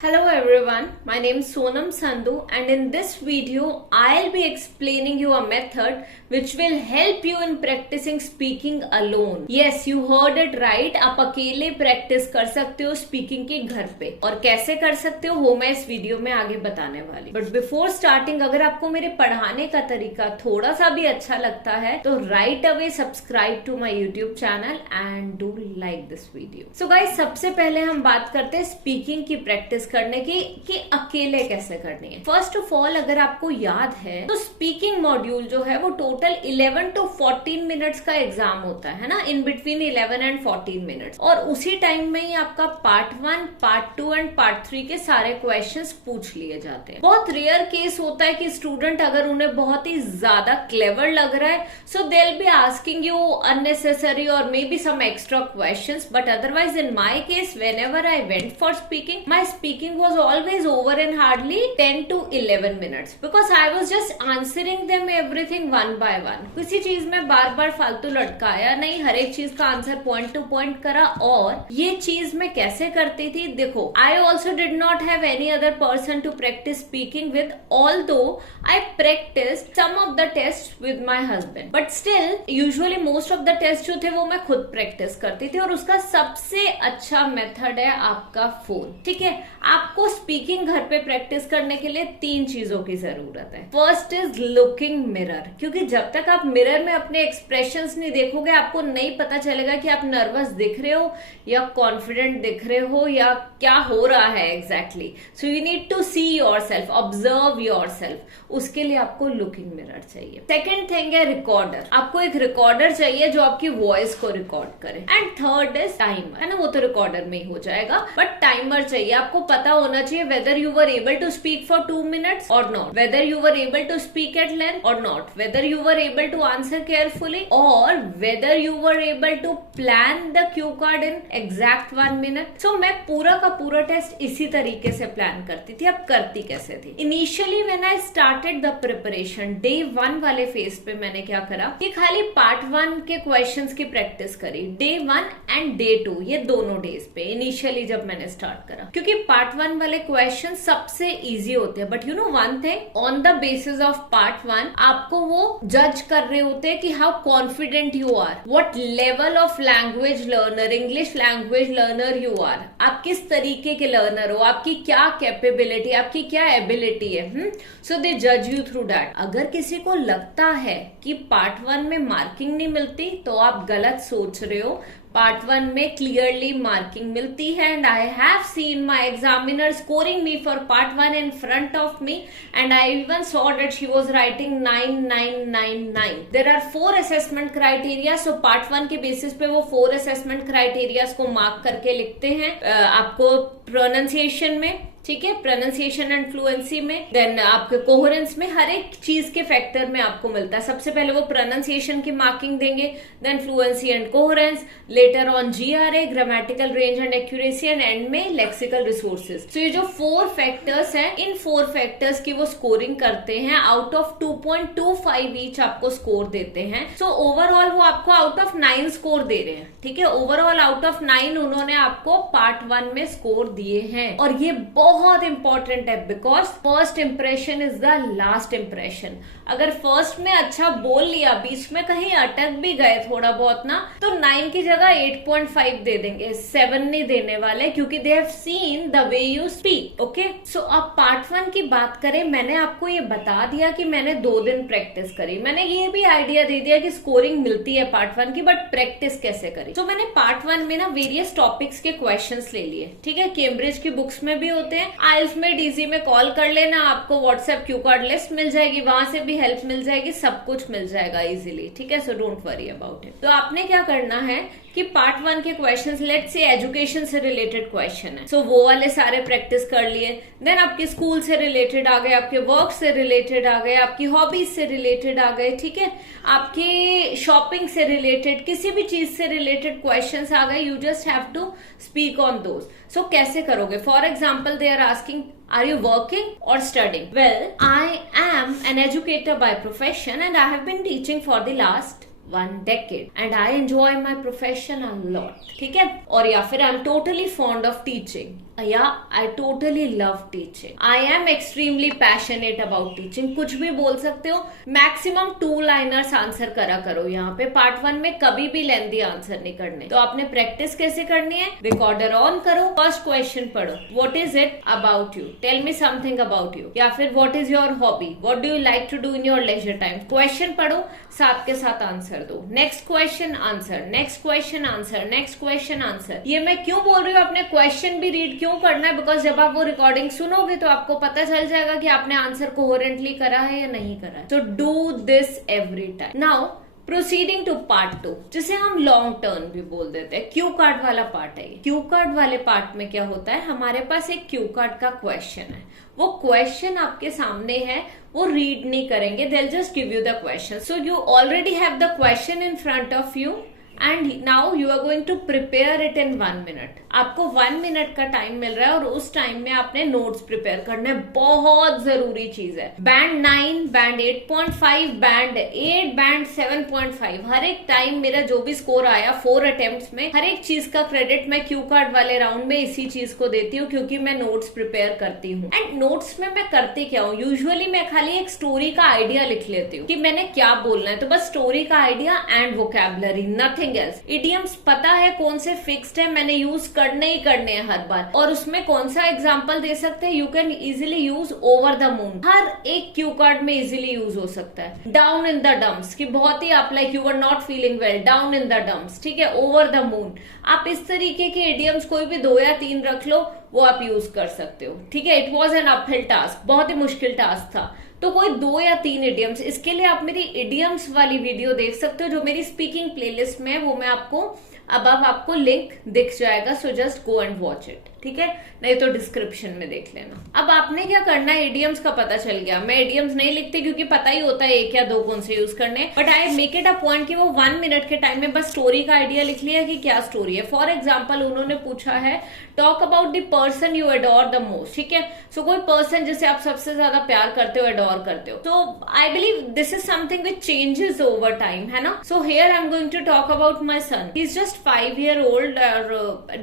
Hello everyone, my name is Sonam Sandhu and in this video I'll be explaining you a method which will help you in practicing speaking alone. Yes, you heard it right. आप अकेले practice कर सकते हो speaking के घर पे और कैसे कर सकते हो वो मैं इस वीडियो में आगे बताने वाली। बट बिफोर स्टार्टिंग अगर आपको मेरे पढ़ाने का तरीका थोड़ा सा भी अच्छा लगता है तो right away subscribe to my YouTube channel and do like this video. So guys, सबसे पहले हम बात करते हैं स्पीकिंग की प्रैक्टिस करने की कि अकेले कैसे करनी है। फर्स्ट ऑफ ऑल, अगर आपको याद है तो स्पीकिंग मॉड्यूल जो है वो टोटल 11 to 14 मिनट्स का एग्जाम होता है ना, इन बिटवीन 11 and 14 मिनट्स। और उसी टाइम में ही आपका पार्ट 1, पार्ट 2 एंड पार्ट 3 के सारे क्वेश्चंस पूछ लिए जाते हैं। बहुत रेयर केस होता है कि स्टूडेंट अगर उन्हें बहुत ही ज्यादा क्लेवर लग रहा है so they will be asking you unnecessary और may be some extra questions, but otherwise in my case whenever I went for speaking, my speaking was always over in hardly 10 to 11 minutes because I was just answering them everything one by one। किसी चीज में बार बार फालतू लटकाया नहीं, हर एक चीज का answer point two point करा। और ये चीज मैं कैसे करती थी, देखो, I also did not have any other person to practice speaking with, although I practiced some of the tests with my husband, but still usually most of the tests जो थे वो मैं खुद प्रैक्टिस करती थी। और उसका सबसे अच्छा मेथड है आपका फोन। ठीक है, आपको स्पीकिंग घर पे प्रैक्टिस करने के लिए 3 चीजों की जरूरत है। फर्स्ट इज लुकिंग मिरर, क्योंकि जब तक आप मिरर में अपने एक्सप्रेशंस नहीं देखोगे आपको नहीं पता चलेगा कि आप नर्वस दिख रहे हो या कॉन्फिडेंट दिख रहे हो या क्या हो रहा है exactly. So you need to see yourself, observe yourself. उसके लिए आपको लुकिंग मिरर चाहिए। सेकेंड थिंग है रिकॉर्डर, आपको एक रिकॉर्डर चाहिए जो आपकी वॉइस को रिकॉर्ड करे। एंड थर्ड इज टाइमर, है ना, वो तो रिकॉर्डर में ही हो जाएगा, बट टाइमर चाहिए। आपको पता होना चाहिए whether you were able to speak for 2 minutes or not, whether you were able to speak at length or not, whether you were able to answer carefully or whether you were able to plan the cue card in exact 1 minute। So मैं पूरा का पूरा test इसी तरीके से plan करती थी। अब करती कैसे थी? Initially when I started the preparation, day 1 वाले फेज पे मैंने क्या करा कि खाली पार्ट 1 के क्वेश्चंस की प्रैक्टिस करी, डे 1 एंड डे 2, ये दोनों डेज पे इनिशियली जब मैंने स्टार्ट करा, क्योंकि पार्ट 1 वाले क्वेश्चन सबसे इजी होते हैं। But you know one thing, on the basis of part 1 आपको वो जज कर रहे होते हैं कि how confident you are, what level of language learner, English language learner you are, आप किस तरीके के लर्नर हो, आपकी क्या कैपेबिलिटी, आपकी क्या एबिलिटी है। सो दे जज यू थ्रू दैट। अगर किसी को लगता है कि पार्ट 1 में मार्किंग नहीं मिलती तो आप गलत सोच रहे हो। पार्ट 1 में क्लियरली मार्किंग मिलती है and I have seen my examiner scoring me for part 1 in front of me and I even saw that she was writing 9999। There are 4 assessment criteria. So part 1 के basis पे वो 4 assessment criterias को mark करके लिखते हैं आपको pronunciation में, ठीक है, प्रोनाउंसिएशन एंड फ्लुएंसी में, देन आपके कोहेरेंस में, हर एक चीज के फैक्टर में आपको मिलता है। सबसे पहले वो प्रोनाउंसिएशन की मार्किंग देंगे, then fluency and coherence, later on GRA, grammatical range and accuracy, and end में लेक्सिकल रिसोर्सेज। तो ये जो 4 फैक्टर्स हैं, इन 4 फैक्टर्स की वो स्कोरिंग करते हैं। आउट ऑफ 2.25 ईच आपको स्कोर देते हैं। सो ओवरऑल वो आपको आउट ऑफ 9 स्कोर दे रहे हैं। ठीक है, ओवरऑल आउट ऑफ 9 उन्होंने आपको पार्ट 1 में स्कोर दिए हैं। और ये बहुत इंपॉर्टेंट है because first impression is the last impression. अगर फर्स्ट में अच्छा बोल लिया, बीच में कहीं अटक भी गए थोड़ा बहुत ना, तो 9 की जगह 8.5 दे देंगे, 7 नहीं देने वाले, क्योंकि they have seen the way you speak. Okay, so अब पार्ट 1 की बात करें, मैंने आपको ये बता दिया कि मैंने 2 दिन प्रैक्टिस करी। मैंने ये भी आइडिया दे दिया कि स्कोरिंग मिलती है पार्ट 1 की, बट प्रैक्टिस कैसे करी। तो मैंने पार्ट 1 में ना वेरियस टॉपिक्स के क्वेश्चंस ले लिए। ठीक है, केम्ब्रिज की बुक्स में भी होते हैं, आइल्स में, डीजी में कॉल कर लेना, आपको व्हाट्सएप क्यू कार्ड लिस्ट मिल जाएगी, वहां से भी हेल्प मिल जाएगी, सब कुछ मिल जाएगा इजीली। ठीक है, so don't worry about it. तो आपने क्या करना है कि पार्ट 1 के क्वेश्चंस, लेट्स से एजुकेशन से रिलेटेड क्वेश्चन है, सो वो वाले सारे प्रैक्टिस कर लिए। देन आपके स्कूल से रिलेटेड आ गए, आपके वर्क से रिलेटेड आ गए, आपकी हॉबीज से रिलेटेड आ गए, ठीक है, आपकी शॉपिंग से रिलेटेड, किसी भी चीज से रिलेटेड क्वेश्चंस आ गए। You just have to speak on those. So कैसे करोगे? For example, they are asking, are you working or studying? Well, I am an educator by profession and I have been teaching for the last 1 decade and I enjoy my profession a lot। ठीक है, और या फिर I am totally fond of teaching. या I totally love teaching, I am extremely passionate about teaching, कुछ भी बोल सकते हो। मैक्सिमम 2 लाइनर्स आंसर करा करो। यहाँ पे पार्ट 1 में कभी भी लेंथी आंसर नहीं करने। तो आपने प्रैक्टिस कैसे करनी है, रिकॉर्डर ऑन करो, फर्स्ट क्वेश्चन पढ़ो, what is it about you, tell me something about you, या फिर what is your hobby, what do you like to do in your leisure time. Question पढ़ो, साथ के साथ आंसर दो, next question answer, next question answer, next question answer. ये मैं क्यों बोल रही हूँ, आपने क्वेश्चन भी रीड क्यों करना है, बिकॉज जब आप वो रिकॉर्डिंग सुनोगे तो आपको पता चल जाएगा कि आपने आंसर कोहेरेंटली करा है या नहीं करा है। तो do this every time. Now proceeding to part 2, जिसे हम लॉन्ग टर्न भी बोल देते हैं, क्यू कार्ड वाला पार्ट है। क्यू कार्ड वाले पार्ट में क्या होता है, हमारे पास एक क्यू कार्ड का क्वेश्चन है, वो क्वेश्चन आपके सामने है, वो रीड नहीं करेंगे, they will just give you the question. So you already have the question in front of you and now you are going to prepare it in 1 minute. आपको 1 मिनट का टाइम मिल रहा है और उस टाइम में आपने नोट्स प्रिपेयर करना है, बहुत जरूरी चीज है। बैंड 9, बैंड 8.5, बैंड 8, बैंड 7.5, हर एक टाइम मेरा जो भी स्कोर आया 4 अटेम्प्ट्स में, हर एक चीज का क्रेडिट मैं क्यू कार्ड वाले राउंड में इसी चीज को देती हूँ, क्योंकि मैं नोट्स प्रिपेयर करती हूँ। एंड नोट्स में मैं करती क्या हूँ, यूजुअली मैं खाली एक स्टोरी का आइडिया लिख लेती हूँ कि मैंने क्या बोलना है, तो बस स्टोरी का idea and vocabulary, nothing else. Idioms पता है कौन से फिक्स्ड है, मैंने यूज करने ही करने हैं हर बार, और उसमें कौन सा एग्जांपल दे सकते हैं, you can easily use over the moon, हर एक क्यू कार्ड में इजीली यूज हो सकता है। डाउन इन द डम्प्स की बहुत ही आप like you are not feeling well, down in the dumps, ठीक है, ओवर द मून। आप इस तरीके के इडियम्स कोई भी 2 या 3 रख लो, वो आप यूज कर सकते हो, ठीक है। It was an uphill task, बहुत ही मुश्किल टास्क था, तो कोई 2 या 3 इडियम्स, इसके लिए आप मेरी इडियम्स वाली वीडियो देख सकते हो जो मेरी स्पीकिंग प्लेलिस्ट में है, वो मैं आपको अब आपको लिंक दिख जाएगा, so just go and watch it, ठीक है, नहीं तो डिस्क्रिप्शन में देख लेना। अब आपने क्या करना है, इडियम्स का पता चल गया, मैं इडियम्स नहीं लिखती क्योंकि पता ही होता है 1 या 2 कौन से यूज करने, but I make it a point कि वो 1 मिनट के टाइम में बस स्टोरी का आइडिया लिख लिया कि क्या स्टोरी है। फॉर एग्जाम्पल उन्होंने पूछा है talk about the person you adore the most, ठीक है, सो कोई पर्सन जिसे आप सबसे ज्यादा प्यार करते हो, एडोर करते हो, तो I believe this is something which changes over time, है ना। So here I am going to talk about my son, he is just 5 year old,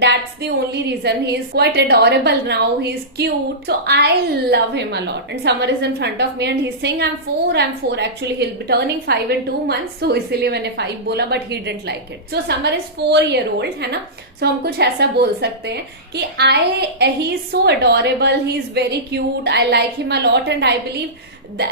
that's the only reason he is quite adorable now, he is cute, so I love him a lot, and Summer is in front of me and he's saying I'm 4, actually he'll be turning 5 in 2 months, so इसलिए मैंने 5 बोला, but he didn't like it. So Summer is 4 year old, है ना, so हम कुछ ऐसा बोल सकते हैं कि he is so adorable, he is very cute, I like him a lot, and I believe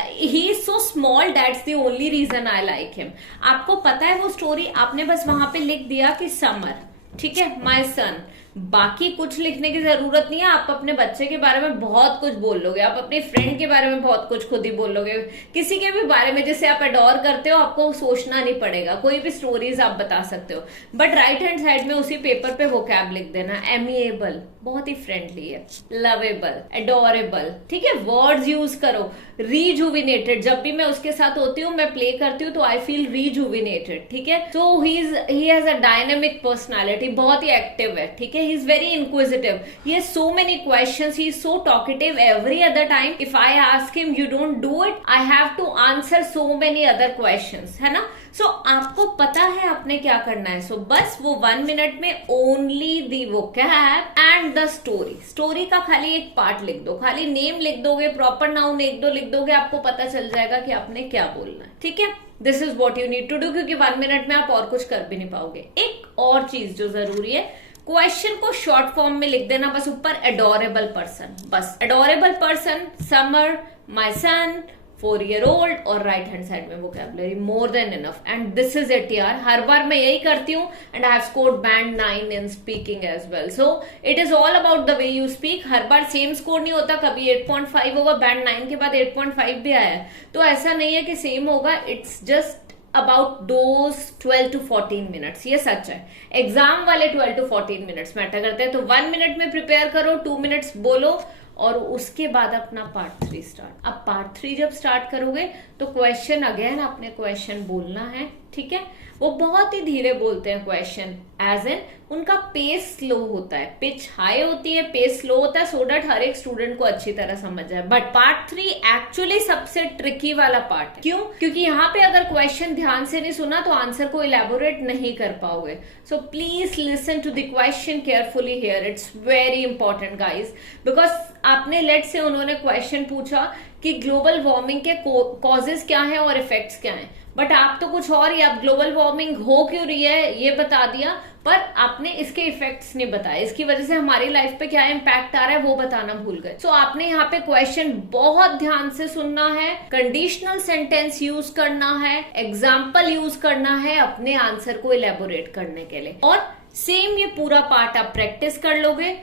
he is so small, that's the only reason I like him. आपको पता है वो स्टोरी, आपने बस वहां पे लिख दिया कि समर, ठीक है, माय सन, बाकी कुछ लिखने की जरूरत नहीं है। आप अपने बच्चे के बारे में बहुत कुछ बोल लोगे, आप अपने फ्रेंड के बारे में बहुत कुछ खुद ही बोल लोगे, किसी के भी बारे में जिसे आप अडोर करते हो, आपको सोचना नहीं पड़ेगा, कोई भी स्टोरीज आप बता सकते हो। बट राइट हैंड साइड में उसी पेपर पे वोकैब लिख देना, एमिएबल बहुत ही फ्रेंडली है, लवेबल, एडोरेबल, ठीक है, वर्ड्स यूज करो, रीजुविनेटेड, जब भी मैं उसके साथ होती हूँ, मैं प्ले करती हूँ, तो आई फील रीजुविनेटेड, ठीक है। So he has a dynamic personality, बहुत ही एक्टिव है, ठीक है, he is very inquisitive, he has so many questions, he is so talkative, every other time if I ask him you don't do it, I have to answer so many other questions, है ना। सो आपको पता है आपने क्या करना है, सो बस वो 1 मिनट में only the vocab and the story, story का खाली एक पार्ट लिख दो, खाली नेम लिख दोगे, प्रॉपर नाउन 1-2 लिख दोगे, आपको पता चल जाएगा कि आपने क्या बोलना है, ठीक है। This is what you need to do, क्योंकि 1 मिनट में आप और कुछ कर भी नहीं पाओगे। एक और चीज जो जरूरी है, क्वेश्चन को शॉर्ट फॉर्म में लिख देना, बस ऊपर एडोरेबल पर्सन, बस adorable person, Samar, my son, 4 year old, और राइट हैंड साइड में vocabulary, more than enough, and this is it यार। हर बार मैं यही करती हूँ, and I have scored band 9 in speaking as well, so it is all about the way you speak. हर बार सेम स्कोर नहीं होता, कभी 8.5 होगा, बैंड 9 के बाद 8.5 भी आया, तो ऐसा नहीं है कि सेम होगा, it's just about those 12 to 14 minutes, ये सच है। एग्जाम वाले 12 to 14 मिनट्स मैटर करते हैं, तो 1 मिनट में प्रिपेयर करो, 2 मिनट्स बोलो, और उसके बाद अपना पार्ट 3 स्टार्ट। अब पार्ट 3 जब स्टार्ट करोगे तो क्वेश्चन अगेन आपने क्वेश्चन बोलना है, ठीक है, वो बहुत ही धीरे बोलते हैं क्वेश्चन, एज इन उनका पेस स्लो होता है, पिच हाई होती है, पेस स्लो होता है, सो दैट हर एक स्टूडेंट को अच्छी तरह समझ जाए। बट पार्ट 3 एक्चुअली सबसे ट्रिकी वाला पार्ट है। क्यों? क्योंकि यहाँ पे अगर क्वेश्चन ध्यान से नहीं सुना तो आंसर को इलेबोरेट नहीं कर पाओगे। So please listen to the question carefully here, it's very important guys, because आपने लेट से उन्होंने क्वेश्चन पूछा कि ग्लोबल वार्मिंग के कॉजेस क्या है और इफेक्ट्स क्या है, बट आप तो कुछ और ही, आप ग्लोबल वार्मिंग हो क्यों रही है ये बता दिया, पर आपने इसके इफेक्ट्स नहीं बताए, इसकी वजह से हमारी लाइफ पे क्या इम्पैक्ट आ रहा है वो बताना भूल गए। सो आपने यहाँ पे क्वेश्चन बहुत ध्यान से सुनना है, कंडीशनल सेंटेंस यूज करना है, एग्जाम्पल यूज करना है अपने आंसर को इलेबोरेट करने के लिए, और सेम ये पूरा पार्ट आप प्रैक्टिस कर लोगे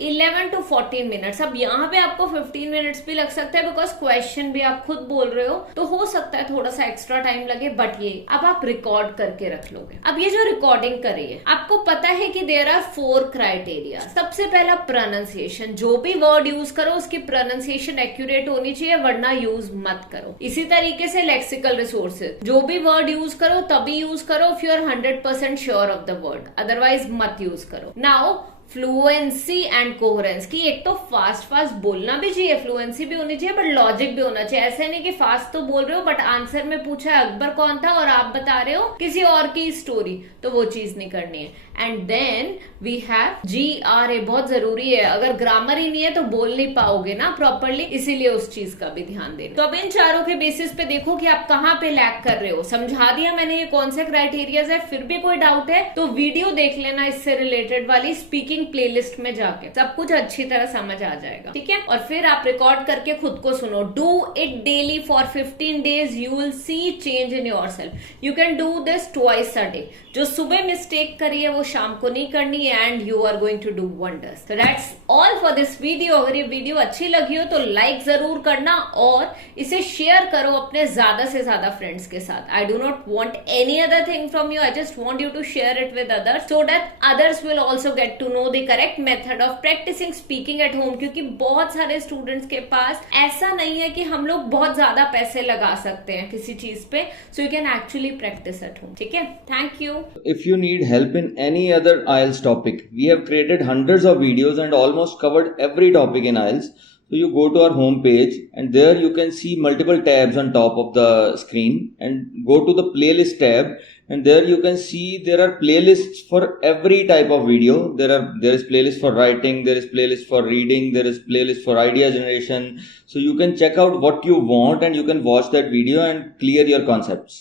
11 to 14 मिनट्स। अब यहाँ पे आपको 15 मिनट्स भी लग सकता है, बिकॉज क्वेश्चन भी आप खुद बोल रहे हो, तो हो सकता है थोड़ा सा एक्स्ट्रा टाइम लगे, बट ये अब आप रिकॉर्ड करके रख लोगे। अब ये जो रिकॉर्डिंग करी है, आपको पता है कि देयर आर 4 क्राइटेरिया। सबसे पहला प्रोनाउंसिएशन, जो भी वर्ड यूज करो उसकी प्रोनाउंसिएशन एक्यूरेट होनी चाहिए, वरना यूज मत करो। इसी तरीके से लेक्सिकल रिसोर्सेज, जो भी वर्ड यूज करो तभी यूज करो if you are 100% sure of the word, otherwise मत यूज करो। नाउ फ्लुएंसी एंड कोहेरेंस की, एक तो फास्ट बोलना भी चाहिए, फ्लुएंसी भी होनी चाहिए, बट लॉजिक भी होना चाहिए। ऐसे नहीं कि फास्ट तो बोल रहे हो बट आंसर में पूछा है अकबर कौन था और आप बता रहे हो किसी और की स्टोरी, तो वो चीज नहीं करनी है। And then we have GRA, बहुत जरूरी है, अगर ग्रामर ही नहीं है तो बोल नहीं पाओगे ना प्रॉपरली, इसीलिए उस चीज का भी ध्यान देना। तो अब इन चारों के बेसिस पे देखो कि आप कहाँ पे लैग कर रहे हो। समझा दिया मैंने ये कौन से क्राइटेरियाज है, फिर भी कोई डाउट है तो वीडियो देख लेना इससे रिलेटेड वाली, स्पीकिंग प्लेलिस्ट में जाके सब कुछ अच्छी तरह समझ आ जाएगा, ठीक है। और फिर आप रिकॉर्ड करके खुद को सुनो, do it daily for 15 days, you will see change in yourself. You can do this twice a day. जो सुबह मिस्टेक करी है वो शाम को नहीं करनी है, and you are going to do wonders. So that's all for this video. अगर ये वीडियो अच्छी लगी हो तो लाइक जरूर करना और इसे शेयर करो अपने ज्यादा से ज्यादा फ्रेंड्स के साथ। I do not want any other thing from you, I just want you to share it with others, so that others will also get to know the correct method of practicing speaking at home. क्योंकि बहुत सारे students के पास ऐसा नहीं है कि हम लोग बहुत ज्यादा पैसे लगा सकते हैं किसी चीज पे, so you can actually practice at home, ठीक है। Thank you. If you need help in any other IELTS topic, we have created hundreds of videos and almost covered every topic in IELTS. So you go to our home page and there you can see multiple tabs on top of the screen, and go to the playlist tab, and there you can see there are playlists for every type of video. There is playlist for writing, there is playlist for reading, there is playlist for idea generation. So you can check out what you want and you can watch that video and clear your concepts.